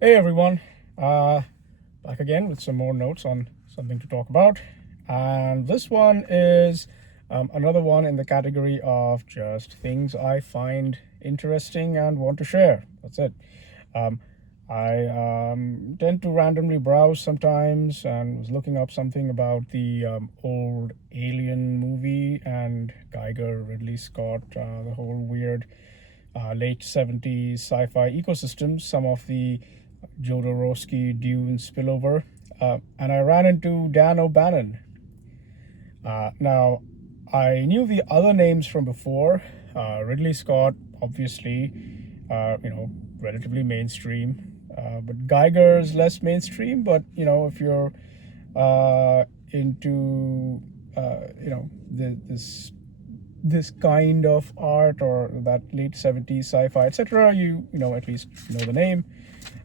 Hey everyone, uh, back again with some more notes on something to talk about. And this one is another one in the category of just things I find interesting and want to share. That's it. Um, I tend to randomly browse sometimes and was looking up something about the old Alien movie and Geiger, Ridley Scott, the whole weird late 70s sci fi ecosystems, some of the Jodorowsky Dune spillover. And I ran into Dan O'Bannon. Now, I knew the other names from before. Ridley Scott, obviously, relatively mainstream. But Geiger's less mainstream. But if you're into this kind of art or that late 70s sci-fi, etc., you at least know the name.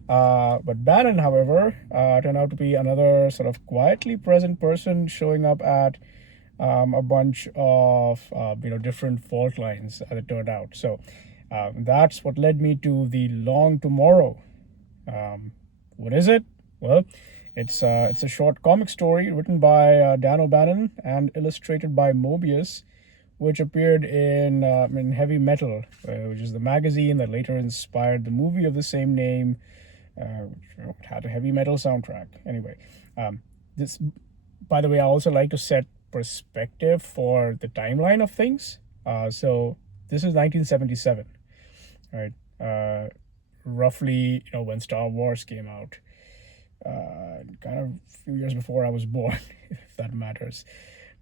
But Bannon, however, turned out to be another sort of quietly present person showing up at a bunch of different fault lines, as it turned out. So that's what led me to The Long Tomorrow. What is it? Well, it's a short comic story written by Dan O'Bannon and illustrated by Moebius, which appeared in Heavy Metal, which is the magazine that later inspired the movie of the same name, which had a heavy metal soundtrack. Anyway, this, by the way, I also like to set perspective for the timeline of things. So this is 1977, right? Roughly, when Star Wars came out, kind of a few years before I was born, if that matters.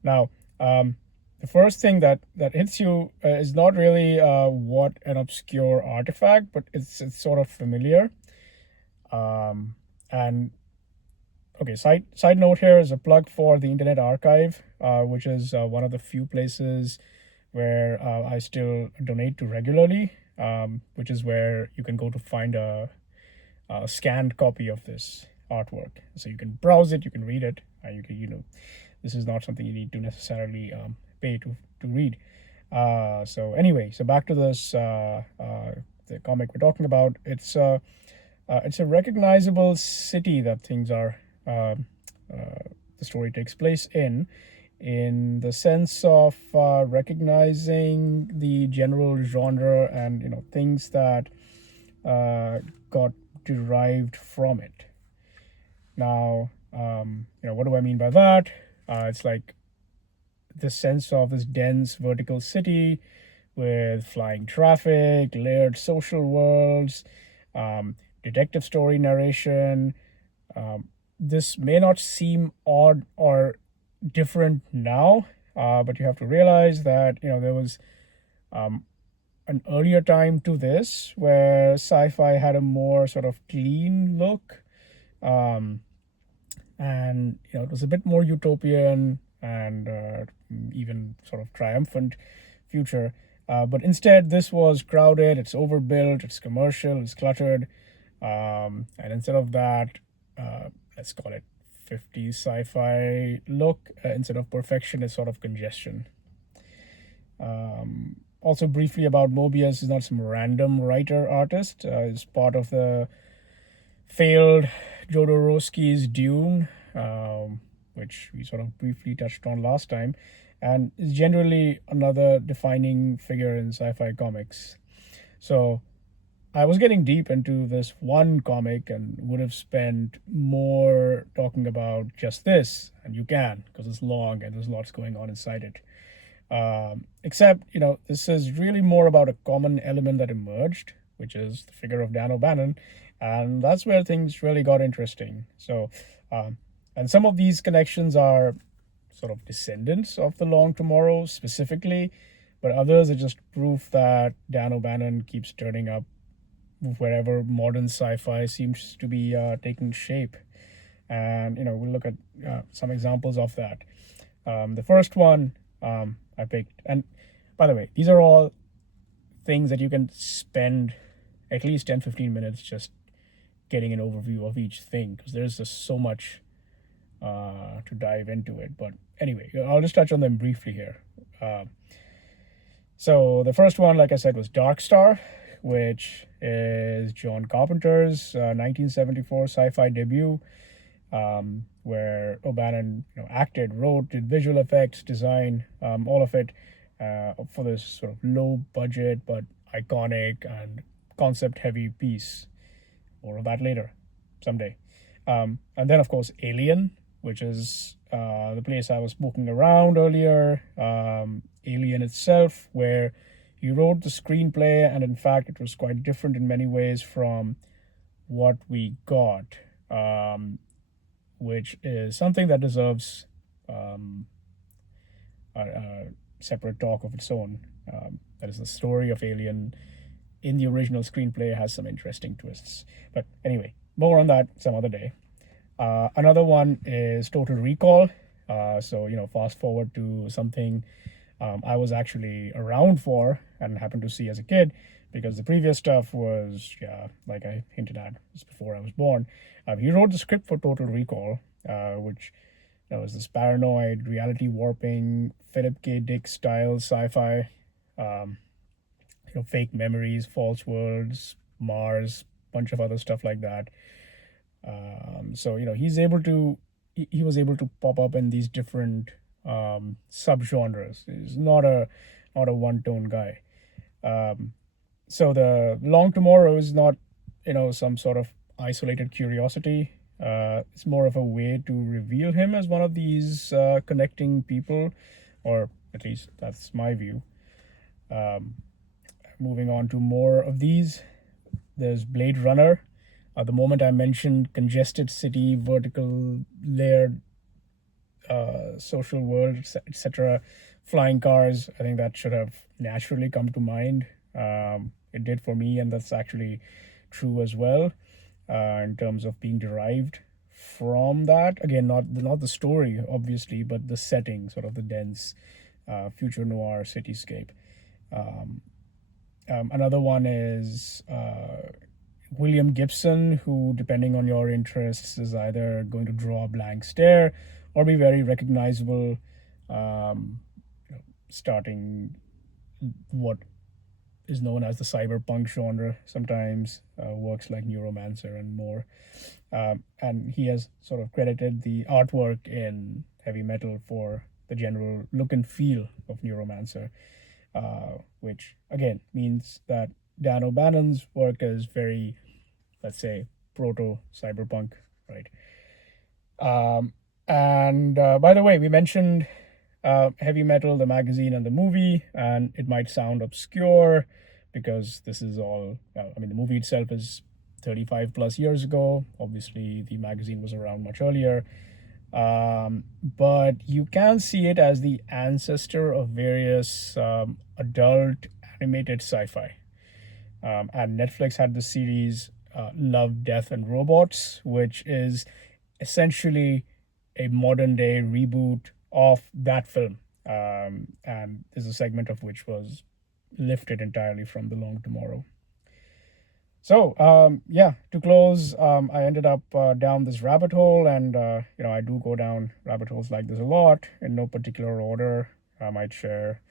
Now, the first thing that hits you is not really what an obscure artifact, but it's sort of familiar. And okay, side note here is a plug for the Internet Archive, which is one of the few places where I still donate to regularly, which is where you can go to find a scanned copy of this artwork. So you can browse it, you can read it, you can this is not something you need to necessarily pay to read. So anyway, so back to this the comic we're talking about. It's a recognizable city that things are the story takes place in the sense of recognizing the general genre and things that got derived from it. Now, what do I mean by that? It's like the sense of this dense vertical city with flying traffic, layered social worlds, detective story narration. This may not seem odd or different now, but you have to realize that there was an earlier time to this where sci-fi had a more sort of clean look, um, and it was a bit more utopian and even sort of triumphant future. But instead, this was crowded, it's overbuilt, it's commercial, it's cluttered, and instead of that, let's call it 50s sci-fi look, instead of perfection, it's sort of congestion. Also, briefly about Moebius, is not some random writer artist. Is part of the failed Jodorowsky's Dune, which we sort of briefly touched on last time, and is generally another defining figure in sci-fi comics. So I was getting deep into this one comic and would have spent more talking about just this, and you can because it's long and there's lots going on inside it. Except, this is really more about a common element that emerged, which is the figure of Dan O'Bannon, and that's where things really got interesting. So, and some of these connections are sort of descendants of the Long Tomorrow specifically, but others are just proof that Dan O'Bannon keeps turning up wherever modern sci-fi seems to be taking shape. And we'll look at some examples of that. The first one I picked, and by the way, these are all things that you can spend at least 10-15 minutes just getting an overview of each thing, because there's just so much to dive into it. But anyway, I'll just touch on them briefly here. So the first one, like I said, was Dark Star, which is John Carpenter's 1974 sci-fi debut, where O'Bannon acted, wrote, did visual effects, design, all of it for this sort of low budget but iconic and concept heavy piece. More of that later, someday. And then, of course, Alien, which is the place I was poking around earlier. Alien itself, where he wrote the screenplay, and in fact, it was quite different in many ways from what we got, which is something that deserves a separate talk of its own. That is, the story of Alien in the original screenplay has some interesting twists. But anyway, more on that some other day. Another one is Total Recall. So, fast forward to something I was actually around for and happened to see as a kid, because the previous stuff was, like I hinted at, was before I was born. He wrote the script for Total Recall, which was this paranoid, reality warping, Philip K. Dick style sci-fi. Fake memories, false worlds, Mars, bunch of other stuff like that. So he was able to pop up in these different subgenres. He's not a one-tone guy. So the Long Tomorrow is not some sort of isolated curiosity. It's more of a way to reveal him as one of these connecting people, or at least that's my view. Moving on to more of these, there's Blade Runner. The moment I mentioned congested city, vertical layered social world, etc., flying cars, I think that should have naturally come to mind. It did for me, and that's actually true as well, in terms of being derived from that. Again, not the story, obviously, but the setting, sort of the dense future noir cityscape. Another one is William Gibson, who, depending on your interests, is either going to draw a blank stare or be very recognizable, starting what is known as the cyberpunk genre, sometimes works like Neuromancer and more. And he has sort of credited the artwork in Heavy Metal for the general look and feel of Neuromancer, which again means that Dan O'Bannon's work is very, let's say, proto-cyberpunk, right? And by the way, we mentioned Heavy Metal, the magazine and the movie, and it might sound obscure because this is all, the movie itself is 35 plus years ago. Obviously, the magazine was around much earlier. But you can see it as the ancestor of various adult animated sci-fi. And Netflix had the series Love, Death, and Robots, which is essentially a modern day reboot of that film. And there's a segment of which was lifted entirely from The Long Tomorrow. So, to close, I ended up down this rabbit hole, and, I do go down rabbit holes like this a lot in no particular order. I might share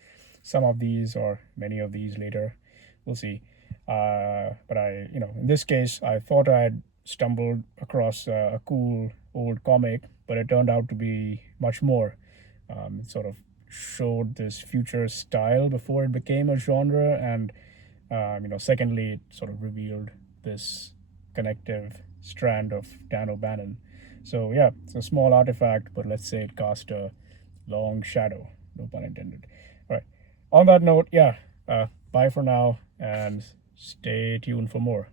some of these or many of these later. We'll see. But in this case, I thought I had stumbled across a cool old comic, but it turned out to be much more. It sort of showed this future style before it became a genre, and secondly, it sort of revealed this connective strand of Dan O'Bannon. So yeah, it's a small artifact, but let's say it cast a long shadow, no pun intended. All right. On that note, bye for now, and stay tuned for more.